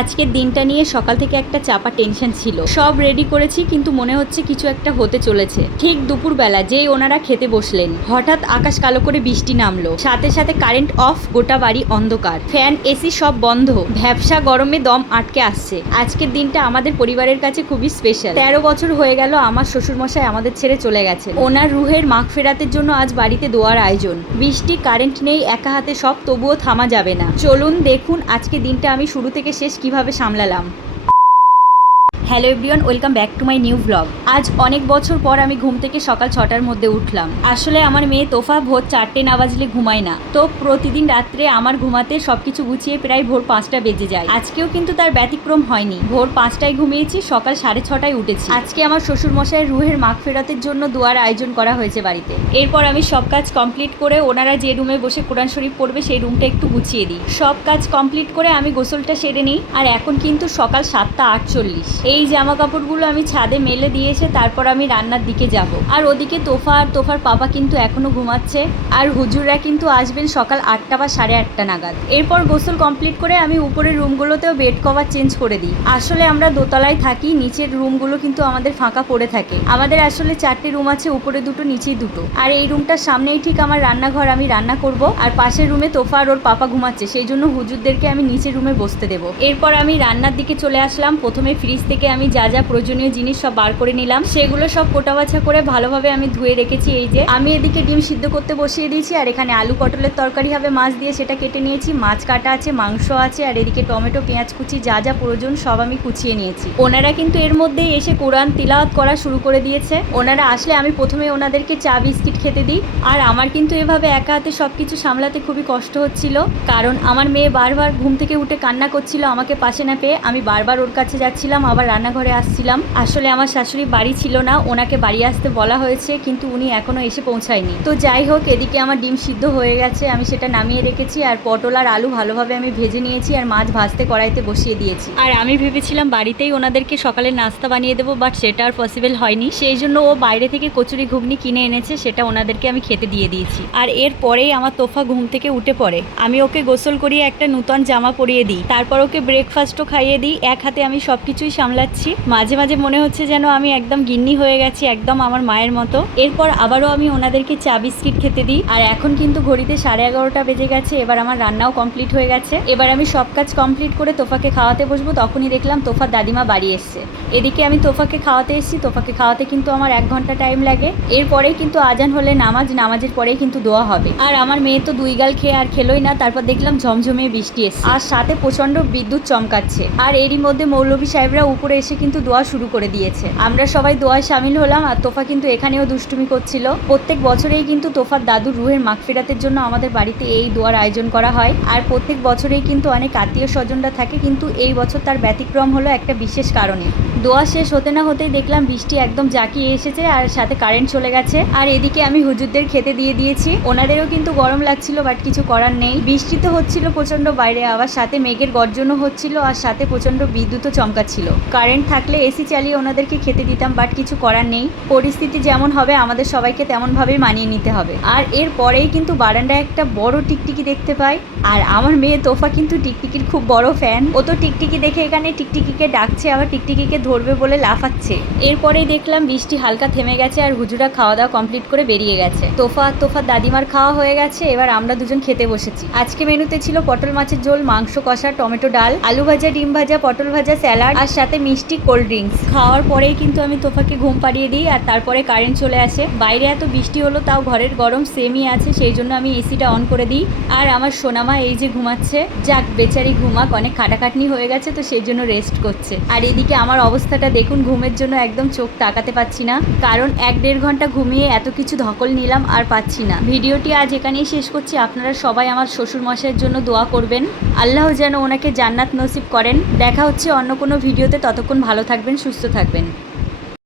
আজকের দিনটা নিয়ে সকাল থেকে একটা চাপা টেনশন ছিল। সব রেডি করেছি কিন্তু মনে হচ্ছে কিছু একটা হতে চলেছে। ঠিক দুপুরবেলা যেই ওনারা খেতে বসলেন, হঠাৎ আকাশ কালো করে বৃষ্টি নামলো, সাথে সাথে কারেন্ট অফ, গোটা বাড়ি অন্ধকার, ফ্যান এসি সব বন্ধ, ভ্যাপসা গরমে দম আটকে আসছে। আজকের দিনটা আমাদের পরিবারের কাছে খুবই স্পেশাল। 13 বছর হয়ে গেল আমার শ্বশুরমশাই আমাদের ছেড়ে চলে গেছে। ওনার রুহের মাগফিরাতের জন্য আজ বাড়িতে দোয়ার আয়োজন। বৃষ্টি, কারেন্ট নেই, একা হাতে সব, তবুও থামা যাবে না। চলুন দেখুন আজকে দিনটা আমি শুরু থেকে শেষ কিভাবে সামলালাম। Hello everyone, welcome back to my new blog. আজ অনেক বছর পর আমি ঘুম থেকে সকাল 6টার মধ্যে উঠলাম। আসলে আমার মেয়ে তোফা ভোর 4টে না বাজলে ঘুমায় না, তো প্রতিদিন রাত্রে আমার ঘুমাতে সবকিছু গুছিয়ে প্রায় ভোর 5টা বেজে যায়। আজকেও কিন্তু তার ব্যতিক্রম হয়নি। ভোর 5টায় ঘুমিয়েছি, সকাল 6:30টায় উঠেছি। আজকে আমার শ্বশুরমশাইয়ের রুহের মাগফিরাতের জন্য দোয়ার আয়োজন করা হয়েছে বাড়িতে। এরপর আমি সব কাজ কমপ্লিট করে ওনারা যে রুমে বসে কোরআন শরীফ পড়বে সেই রুমটা একটু গুছিয়ে দিই। সব কাজ কমপ্লিট করে আমি গোসলটা সেরে নিই। আর এখন কিন্তু সকাল 7:48। এই জামা কাপড়গুলো আমি ছাদে মেলে দিয়েছে, তারপর আমি রান্নার দিকে যাব। আর ওদিকে তোফা আর তোফার পাপা কিন্তু এখনো ঘুমাচ্ছে। আর হুজুররা কিন্তু আসবেন সকাল 8টা বা 8:30 নাগাদ। এরপর গোসল কমপ্লিট করে আমি উপরের রুমগুলোতেও বেড কভার চেঞ্জ করে দিই। আসলে আমরা দোতলায় থাকি, নিচের রুমগুলো কিন্তু আমাদের ফাঁকা পড়ে থাকে। আমাদের আসলে 4টে রুম আছে, উপরে 2টো, নিচে 2টো। আর এই রুমটার সামনেই ঠিক আমার রান্নাঘর, আমি রান্না করব। আর পাশের রুমে তোফা আর ওর পাপা ঘুমাচ্ছে, সেই জন্য হুজুরদেরকে আমি নিচের রুমে বসতে দেবো। এরপর আমি রান্নার দিকে চলে আসলাম। প্রথমে ফ্রিজ থেকে আমি যা যা প্রয়োজনীয় জিনিস সব বার করে নিলাম, সেগুলো সব কোটা বাছা করে ভালোভাবে আমি ধুয়ে রেখেছি। এই যে আমি এদিকে ডিম সিদ্ধ করতে বসিয়ে দিয়েছি, আর এখানে আলু পটলের তরকারি হবে মাছ দিয়ে, সেটা কেটে নিয়েছি। মাছ কাটা আছে, মাংস আছে, আর এদিকে টমেটো, পেঁয়াজ কুচি, যা যা প্রয়োজন সব আমি কুচিয়ে নিয়েছি। ওনারা কিন্তু এর মধ্যেই এসে কোরআন তিলাওয়াত করা শুরু করে দিয়েছে। ওনারা আসলে আমি প্রথমে ওনাদেরকে চা বিস্কিট খেতে দিই। আর আমার কিন্তু এভাবে একা হাতে সবকিছু সামলাতে খুবই কষ্ট হচ্ছিল, কারণ আমার মেয়ে বারবার ঘুম থেকে উঠে কান্না করছিল আমাকে পাশে না পেয়ে। আমি বারবার ওর কাছে যাচ্ছিলাম, আবার রান্নাঘরে আসছিলাম। আসলে আমার শাশুড়ি বাড়ি ছিল না, ওনাকে বাড়ি আসতে বলা হয়েছে, কিন্তু উনি এখনো এসে পৌঁছায়নি। তো যাই হোক, এদিকে আমার ডিম সিদ্ধ হয়ে গেছে, আমি সেটা নামিয়ে রেখেছি। আর পটল আর আলু ভালোভাবে আমি ভেজে নিয়েছি, আর মাছ ভাজতে কড়াইতে বসিয়ে দিয়েছি। আর আমি ভেবেছিলাম বাড়িতেই ওনাদেরকে সকালে নাস্তা বানিয়ে দেবো, বাট সেটা আর পসিবল হয়নি। সেই জন্য ও বাইরে থেকে কচুরি ঘুগনি কিনে এনেছে, সেটা ওনাদেরকে আমি খেতে দিয়ে দিয়েছি। আর এরপরেই আমার তোফা ঘুম থেকে উঠে পড়ে। আমি ওকে গোসল করিয়ে একটা নূতন জামা পরিয়ে দিই, তারপর ওকে ব্রেকফাস্টও খাইয়ে দিই। এক হাতে আমি সবকিছুই সামলাচ্ছি। মাঝে মাঝে মনে হচ্ছে যেন আমি একদম গিন্নি হয়ে গেছি, একদম আমার মায়ের মতো। এরপর আবারও আমি ওনাদেরকে চা বিস্কিট খেতে দিই। আর এখন কিন্তু ঘড়িতে 11:30 বেজে গেছে। এবার আমার রান্নাও কমপ্লিট হয়ে গেছে। এবার আমি সব কাজ কমপ্লিট করে তোফাকে খাওয়াতে বসবো। তখনই দেখলাম তোফার দাদিমা বাড়ি এসছে। এদিকে আমি তোফাকে খাওয়াতে এসেছি। তোফাকে খাওয়াতে কিন্তু আমার 1 ঘন্টা টাইম লাগে। এরপরেই কিন্তু আজান হলে নামাজের পরেই কিন্তু দোয়া হবে। আর আমার মেয়ে তো 2 গাল খেয়ে আর খেলোই না। তারপর দেখলাম ঝমঝমিয়ে বৃষ্টি এসছে, আর সাথে প্রচন্ড বিদ্যুৎ চমকাচ্ছে। আর এরই মধ্যে মৌলভী সাহেবরা উপরে এসে কিন্তু দোয়া শুরু করে দিয়েছে। আমরা সবাই দোয়ায় সামিল হলাম। আর তোফা কিন্তু এখানেও দুষ্টুমি করছিল। প্রত্যেক বছরেই কিন্তু তোফার দাদুর রুহের মাগফিরাতের জন্য আমাদের বাড়িতে এই দোয়ার আয়োজন করা হয়। আর প্রত্যেক বছরেই কিন্তু অনেক আত্মীয় স্বজনরা থাকে, কিন্তু এই বছর তার ব্যতিক্রম হলো একটা বিশেষ কারণে। দোয়া শেষ হতে না হতেই দেখলাম বৃষ্টি একদম জাঁকিয়ে এসেছে, আর সাথে কারেন্ট চলে গেছে। আর এদিকে আমি হুজুরদের খেতে দিয়ে দিয়েছি। ওনাদেরও কিন্তু গরম লাগছিল, বাট কিছু করার নেই। বৃষ্টি তো হচ্ছিল প্রচন্ড বাইরে, আবার সাথে মেঘের গর্জনও হচ্ছিল, আর সাথে প্রচন্ড বিদ্যুৎও চমকাচ্ছিল। কারেন্ট থাকলে এসি চালিয়ে ওনাদেরকে খেতে দিতাম, বাট কিছু করার নেই। পরিস্থিতি যেমন হবে আমাদের সবাইকে তেমনভাবেই মানিয়ে নিতে হবে। আর এরপরেই কিন্তু বারান্দায় একটা বড় টিকটিকি দেখতে পাই। আর আমার মেয়ে তোফা কিন্তু টিকটিকির খুব বড় ফ্যান। ও তো টিকটিকি দেখে এখানে টিকটিকিকে ডাকছে, আবার টিকটিকিকে ধরবে বলে লাফাচ্ছে। এরপরেই দেখলাম বৃষ্টি হালকা থেমে গেছে, আর হুজুরা খাওয়া দাওয়া কমপ্লিট করে বেরিয়ে গেছে। তোফার দাদিমার খাওয়া হয়ে গেছে। এবার আমরা দুজন খেতে বসেছি। আজকে মেনুতে ছিল পটল মাছের ঝোল, মাংস কষা, টমেটো ডাল, আলু ভাজা, ডিম ভাজা, পটল ভাজা, স্যালাড, আর সাথে মিষ্টি, কোল্ড ড্রিঙ্কস। খাওয়ার পরেই কিন্তু আমি তোফাকে ঘুম পাড়িয়ে দিই। আর তারপরে কারেন্ট চলে আসে। বাইরে এত বৃষ্টি হলো, তাও ঘরের গরম সেমই আছে, সেই জন্য আমি এসিটা অন করে দিই। আর আমার সোনামা এই যে ঘুমাচ্ছে। যাক, বেচারি ঘুমাক, অনেক খাটাখাটনি হয়ে গেছে, তো সেই জন্য রেস্ট করছে। আর এদিকে আমার অবস্থাটা দেখুন, ঘুমের জন্য একদম চোখ তাকাতে পাচ্ছি না, কারণ 1-1.5 ঘন্টা ঘুমিয়ে এত কিছু ধকল নিলাম, আর পাচ্ছি না। ভিডিওটি আজ এখানেই শেষ করছি। আপনারা সবাই আমার শ্বশুর মশাইয়ের জন্য দোয়া করবেন, আল্লাহ যেন ওনাকে জান্নাত নসিব করেন। দেখা হচ্ছে অন্য কোনো ভিডিওতে। ততক্ষণ ভালো থাকবেন, সুস্থ থাকবেন।